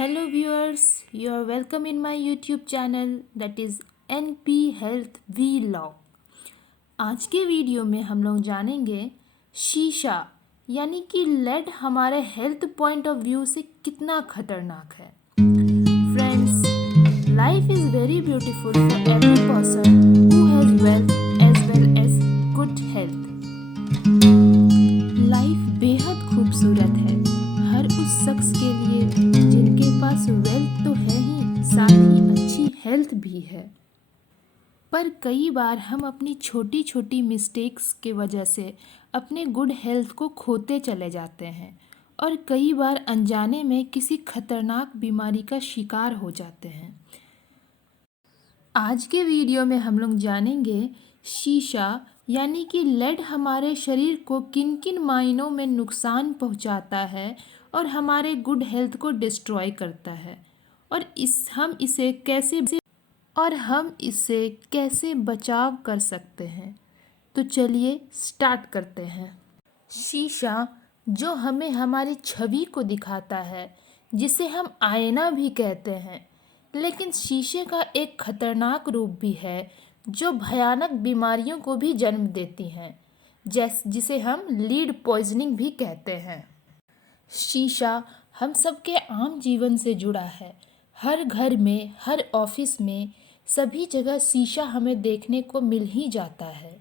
Hello viewers, you are welcome in my YouTube channel that is NP Health Vlog। आज के video में हम लोग जानेंगे शीशा यानी कि लेड हमारे हेल्थ पॉइंट ऑफ व्यू से कितना खतरनाक है। Friends, life is very beautiful for every person who has wealth as well as good health. Life बेहद खूबसूरत है हर उस शख्स के लिए जिनके पास वेल्थ तो है ही, साथ ही अच्छी हेल्थ भी है। पर कई बार हम अपनी छोटी छोटी मिस्टेक्स के वजह से अपने गुड हेल्थ को खोते चले जाते हैं और कई बार अनजाने में किसी खतरनाक बीमारी का शिकार हो जाते हैं। आज के वीडियो में हम लोग जानेंगे शीशा यानी कि लेड हमारे शरीर को किन किन मायनों में नुकसान पहुंचाता है और हमारे गुड हेल्थ को डिस्ट्रॉय करता है और हम इसे कैसे बचाव कर सकते हैं। तो चलिए स्टार्ट करते हैं। शीशा जो हमें हमारी छवि को दिखाता है, जिसे हम आईना भी कहते हैं, लेकिन शीशे का एक खतरनाक रूप भी है जो भयानक बीमारियों को भी जन्म देती हैं, जिसे हम लीड पॉइजनिंग भी कहते हैं। शीशा हम सबके आम जीवन से जुड़ा है। हर घर में, हर ऑफिस में, सभी जगह शीशा हमें देखने को मिल ही जाता है।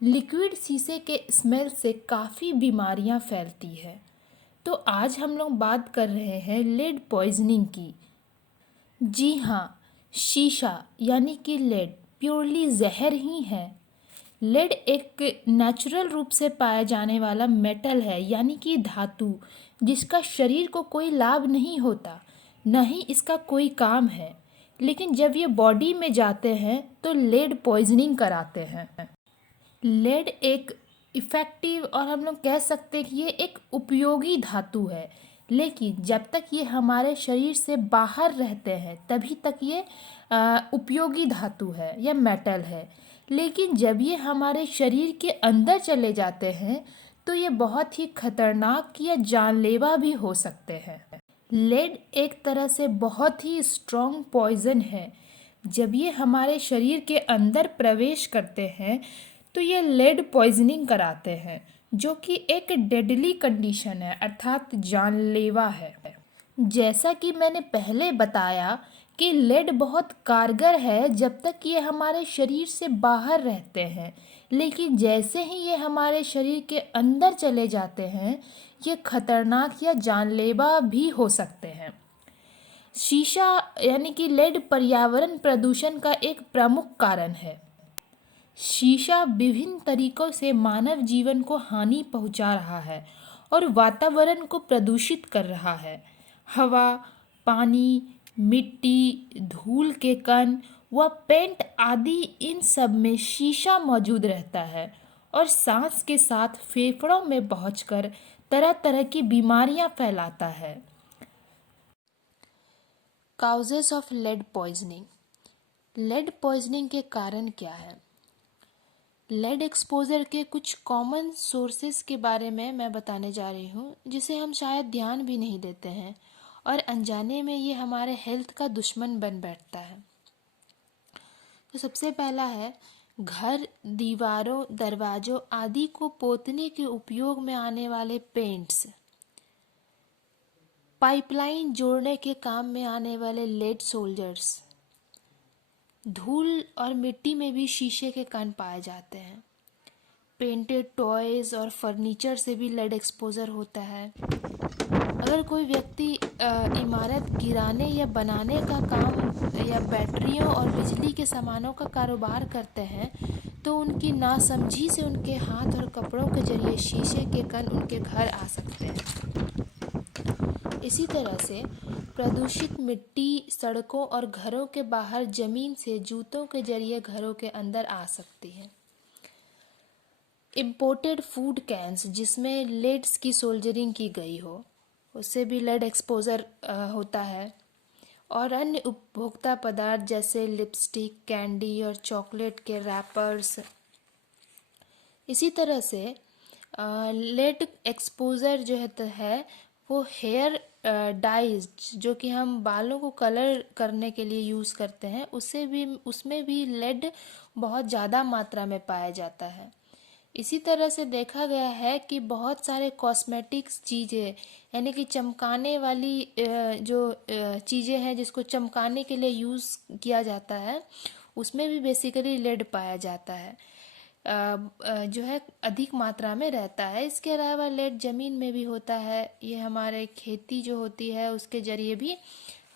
लिक्विड शीशे के स्मेल से काफ़ी बीमारियां फैलती है। तो आज हम लोग बात कर रहे हैं लेड पॉइजनिंग की। जी हाँ, शीशा यानी कि लेड प्योरली जहर ही है। लेड एक नेचुरल रूप से पाया जाने वाला मेटल है यानी कि धातु, जिसका शरीर को कोई लाभ नहीं होता, न ही इसका कोई काम है, लेकिन जब ये बॉडी में जाते हैं तो लेड पॉइजनिंग कराते हैं। लेड एक इफ़ेक्टिव और हम लोग कह सकते हैं कि ये एक उपयोगी धातु है, लेकिन जब तक ये हमारे शरीर से बाहर रहते हैं तभी तक ये उपयोगी धातु है या मेटल है। लेकिन जब ये हमारे शरीर के अंदर चले जाते हैं तो ये बहुत ही खतरनाक या जानलेवा भी हो सकते हैं। लेड एक तरह से बहुत ही स्ट्रॉन्ग पॉइजन है। जब ये हमारे शरीर के अंदर प्रवेश करते हैं तो ये लेड पॉइजनिंग कराते हैं, जो कि एक डेडली कंडीशन है, अर्थात जानलेवा है। जैसा कि मैंने पहले बताया कि लेड बहुत कारगर है जब तक ये हमारे शरीर से बाहर रहते हैं, लेकिन जैसे ही ये हमारे शरीर के अंदर चले जाते हैं ये खतरनाक या जानलेवा भी हो सकते हैं। शीशा यानी कि लेड पर्यावरण प्रदूषण का एक प्रमुख कारण है। शीशा विभिन्न तरीकों से मानव जीवन को हानि पहुंचा रहा है और वातावरण को प्रदूषित कर रहा है। हवा, पानी, मिट्टी, धूल के कण व पेंट आदि, इन सब में शीशा मौजूद रहता है और सांस के साथ फेफड़ों में पहुंचकर तरह तरह की बीमारियां फैलाता है। Causes of lead poisoning. Lead poisoning के कारण क्या है? लेड एक्सपोजर के कुछ कॉमन सोर्सेस के बारे में मैं बताने जा रही हूँ, जिसे हम शायद ध्यान भी नहीं देते हैं और अनजाने में ये हमारे हेल्थ का दुश्मन बन बैठता है। तो सबसे पहला है घर, दीवारों, दरवाजों आदि को पोतने के उपयोग में आने वाले पेंट्स, पाइपलाइन जोड़ने के काम में आने वाले लेड सोल्जर्स, धूल और मिट्टी में भी शीशे के कण पाए जाते हैं। पेंटेड टॉयज़ और फर्नीचर से भी लेड एक्सपोजर होता है। अगर कोई व्यक्ति इमारत गिराने या बनाने का काम या बैटरियों और बिजली के सामानों का कारोबार करते हैं तो उनकी नासमझी से उनके हाथ और कपड़ों के जरिए शीशे के कण उनके घर आ सकते हैं। इसी तरह से प्रदूषित मिट्टी सड़कों और घरों के बाहर जमीन से जूतों के जरिए घरों के अंदर आ सकती है। इम्पोर्टेड फूड कैंस जिसमें लेड्स की सोल्जरिंग की गई हो, उससे भी लेड एक्सपोजर होता है। और अन्य उपभोक्ता पदार्थ जैसे लिपस्टिक, कैंडी और चॉकलेट के रैपर्स। इसी तरह से लेड एक्सपोजर जो है वो हेयर डाइज जो कि हम बालों को कलर करने के लिए यूज़ करते हैं, उसमें भी लेड बहुत ज़्यादा मात्रा में पाया जाता है। इसी तरह से देखा गया है कि बहुत सारे कॉस्मेटिक्स चीज़ें, यानी कि चमकाने वाली जो चीज़ें हैं जिसको चमकाने के लिए यूज़ किया जाता है, उसमें भी बेसिकली लेड पाया जाता है, जो है अधिक मात्रा में रहता है। इसके अलावा लेड ज़मीन में भी होता है, ये हमारे खेती जो होती है उसके ज़रिए भी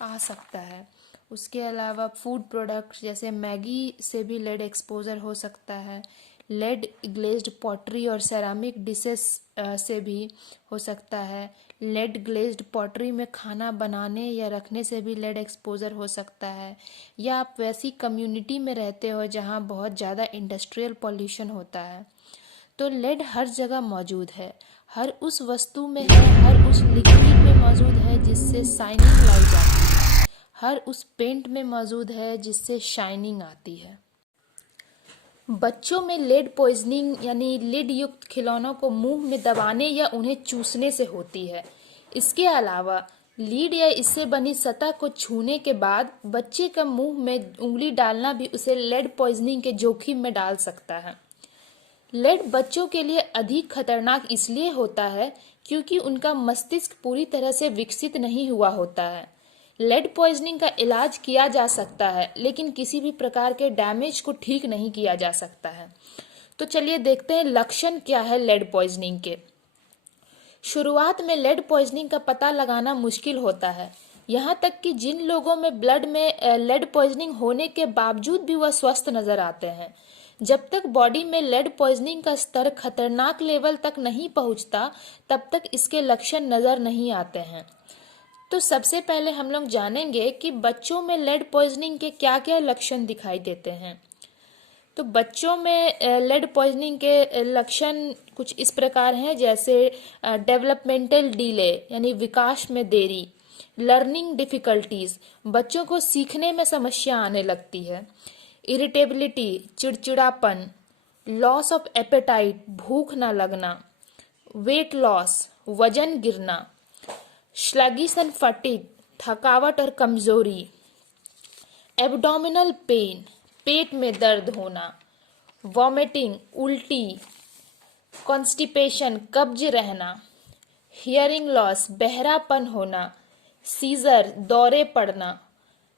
आ सकता है। उसके अलावा फूड प्रोडक्ट्स जैसे मैगी से भी लेड एक्सपोजर हो सकता है। लेड ग्लेज्ड पॉटरी और सेरामिक डिशेस से भी हो सकता है। लेड ग्लेज्ड पॉटरी में खाना बनाने या रखने से भी लेड एक्सपोजर हो सकता है। या आप वैसी कम्युनिटी में रहते हो जहाँ बहुत ज़्यादा इंडस्ट्रियल पॉल्यूशन होता है, तो लेड हर जगह मौजूद है, हर उस वस्तु में है, हर उस लिक्विड में मौजूद है जिससे शाइनिंग लाई जाती है, हर उस पेंट में मौजूद है जिससे शाइनिंग आती है। बच्चों में लेड पॉइजनिंग यानी लेड युक्त खिलौनों को मुंह में दबाने या उन्हें चूसने से होती है। इसके अलावा लीड या इससे बनी सतह को छूने के बाद बच्चे का मुंह में उंगली डालना भी उसे लेड पॉइजनिंग के जोखिम में डाल सकता है। लेड बच्चों के लिए अधिक खतरनाक इसलिए होता है क्योंकि उनका मस्तिष्क पूरी तरह से विकसित नहीं हुआ होता है। लेड पॉइजनिंग का इलाज किया जा सकता है, लेकिन किसी भी प्रकार के डैमेज को ठीक नहीं किया जा सकता है। तो चलिए देखते हैं लक्षण क्या है लेड पॉइजनिंग के। शुरुआत में लेड पॉइजनिंग का पता लगाना मुश्किल होता है, यहाँ तक कि जिन लोगों में ब्लड में लेड पॉइजनिंग होने के बावजूद भी वह स्वस्थ नजर आते हैं। जब तक बॉडी में लेड पॉइजनिंग का स्तर खतरनाक लेवल तक नहीं पहुंचता, तब तक इसके लक्षण नजर नहीं आते हैं। तो सबसे पहले हम लोग जानेंगे कि बच्चों में लेड पॉइजनिंग के क्या क्या लक्षण दिखाई देते हैं। तो बच्चों में लेड पॉइजनिंग के लक्षण कुछ इस प्रकार हैं, जैसे डेवलपमेंटल डिले यानी विकास में देरी, लर्निंग डिफिकल्टीज बच्चों को सीखने में समस्या आने लगती है, इरिटेबिलिटी चिड़चिड़ापन, लॉस ऑफ एपेटाइट भूख न लगना, वेट लॉस वजन गिरना, स्लगिश एंड फटीग थकावट और कमजोरी, एब्डोमिनल पेन पेट में दर्द होना, वॉमिटिंग उल्टी, कॉन्स्टिपेशन कब्ज रहना, हियरिंग लॉस बहरापन होना, सीजर दौरे पड़ना,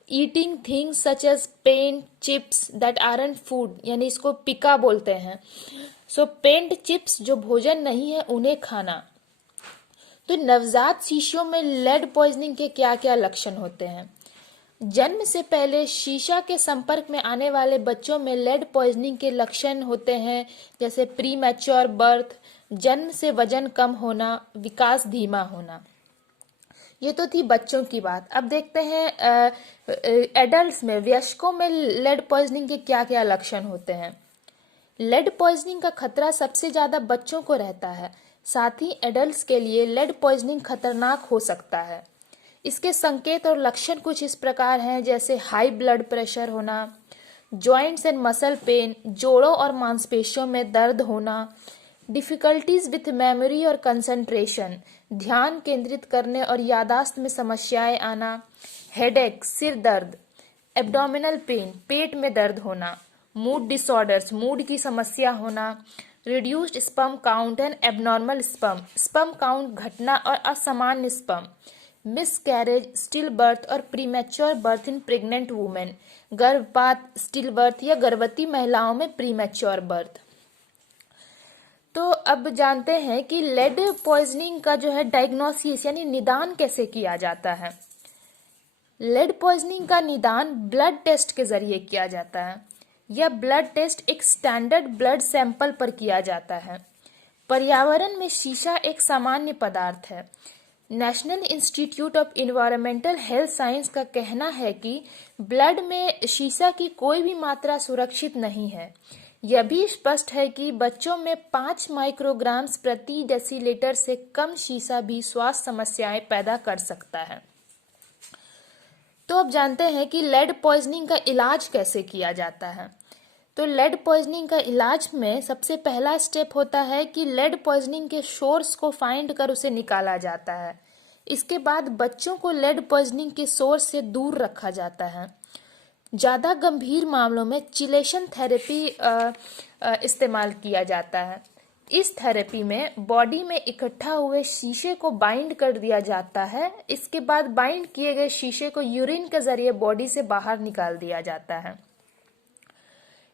eating things such as paint chips that aren't food यानी इसको पिका बोलते हैं, सो पेंट चिप्स जो भोजन नहीं है उन्हें खाना। तो नवजात शिशुओं में लेड पॉइजनिंग के क्या क्या लक्षण होते हैं। जन्म से पहले शीशा के संपर्क में आने वाले बच्चों में लेड पॉइजनिंग के लक्षण होते हैं, जैसे प्री मैच्योर बर्थ, जन्म से वजन कम होना, विकास धीमा होना। ये तो थी बच्चों की बात। अब देखते हैं एडल्ट्स में, वयस्कों में लेड पॉइजनिंग के क्या क्या लक्षण होते हैं। लेड पॉइजनिंग का खतरा सबसे ज्यादा बच्चों को रहता है, साथ ही एडल्ट्स के लिए लेड पॉइजनिंग खतरनाक हो सकता है। इसके संकेत और लक्षण कुछ इस प्रकार हैं, जैसे हाई ब्लड प्रेशर होना, जॉइंट्स एंड मसल पेन जोड़ों और मांसपेशियों में दर्द होना, डिफिकल्टीज विथ मेमोरी और कंसंट्रेशन ध्यान केंद्रित करने और यादाश्त में समस्याएं आना, हेडेक सिर दर्द, एब्डोमिनल पेन पेट में दर्द होना, मूड डिसऑर्डर्स मूड की समस्या होना, reduced sperm count and abnormal sperm count घटना और असामान्य sperm, miscarriage stillbirth और premature birth in pregnant women गर्भपात, स्टिल बर्थ या गर्भवती महिलाओं में प्रीमैच्योर बर्थ। तो अब जानते हैं कि लेड पॉइजनिंग का जो है डायग्नोसिस यानी निदान कैसे किया जाता है। लेड पॉइजनिंग का निदान ब्लड टेस्ट के जरिए किया जाता है। यह ब्लड टेस्ट एक स्टैंडर्ड ब्लड सैंपल पर किया जाता है। पर्यावरण में शीशा एक सामान्य पदार्थ है। National institute of environmental health science का कहना है कि ब्लड में शीशा की कोई भी मात्रा सुरक्षित नहीं है। यह भी स्पष्ट है कि बच्चों में 5 माइक्रोग्राम्स प्रति डेसीलीटर से कम शीशा भी स्वास्थ्य समस्याएं पैदा कर सकता है। तो अब जानते हैं कि लेड पॉइजनिंग का इलाज कैसे किया जाता है। तो लेड पॉइजनिंग का इलाज में सबसे पहला स्टेप होता है कि लेड पॉइजनिंग के सोर्स को फाइंड कर उसे निकाला जाता है। इसके बाद बच्चों को लेड पॉइजनिंग के सोर्स से दूर रखा जाता है। ज़्यादा गंभीर मामलों में चिलेशन थेरेपी इस्तेमाल किया जाता है। इस थेरेपी में बॉडी में इकट्ठा हुए शीशे को बाइंड कर दिया जाता है। इसके बाद बाइंड किए गए शीशे को यूरिन के जरिए बॉडी से बाहर निकाल दिया जाता है।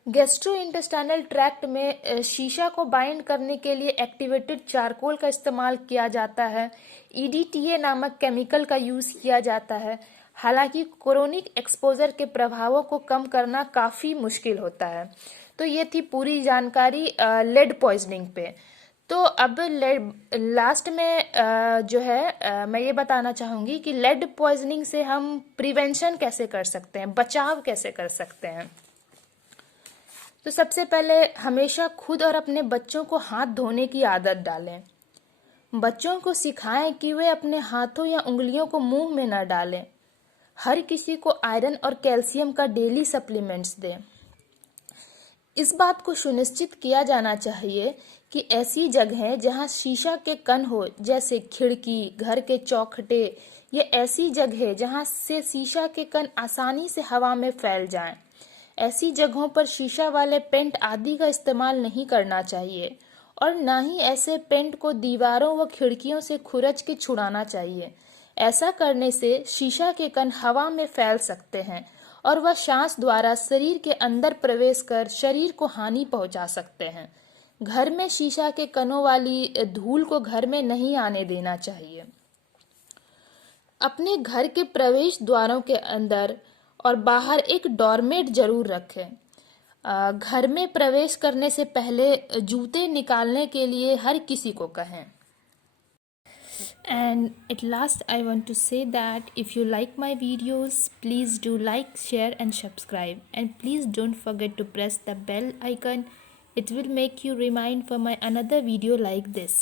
गैस्ट्रोइंटेस्टाइनल ट्रैक्ट में शीशा को बाइंड करने के लिए एक्टिवेटेड चारकोल का इस्तेमाल किया जाता है। EDTA नामक केमिकल का यूज़ किया जाता है। हालांकि क्रोनिक एक्सपोजर के प्रभावों को कम करना काफ़ी मुश्किल होता है। तो ये थी पूरी जानकारी लेड पॉइजनिंग पे। तो अब लास्ट में जो है मैं ये बताना चाहूँगी कि लेड पॉइजनिंग से हम प्रिवेंशन कैसे कर सकते हैं, बचाव कैसे कर सकते हैं। तो सबसे पहले हमेशा खुद और अपने बच्चों को हाथ धोने की आदत डालें। बच्चों को सिखाएं कि वे अपने हाथों या उंगलियों को मुंह में न डालें। हर किसी को आयरन और कैल्शियम का डेली सप्लीमेंट्स दें। इस बात को सुनिश्चित किया जाना चाहिए कि ऐसी जगहें जहां शीशा के कण हो, जैसे खिड़की, घर के चौखटे, ये ऐसी जगह जहां से शीशा के कण आसानी से हवा में फैल जाएं। ऐसी जगहों पर शीशा वाले पेंट आदि का इस्तेमाल नहीं करना चाहिए और ना ही ऐसे पेंट को दीवारों व खिड़कियों से खुरच के छुड़ाना चाहिए। ऐसा करने से शीशा के कण हवा में फैल सकते हैं और वह सांस द्वारा शरीर के अंदर प्रवेश कर शरीर को हानि पहुंचा सकते हैं। घर में शीशा के कणों वाली धूल को घर में नहीं आने देना चाहिए। अपने घर के प्रवेश द्वारों के अंदर और बाहर एक डोरमेट जरूर रखें। घर में प्रवेश करने से पहले जूते निकालने के लिए हर किसी को कहें। And at last I want to say that if you like my videos, please do like, share and subscribe, and please don't forget to press the bell icon. It will make you remind for my another video like this.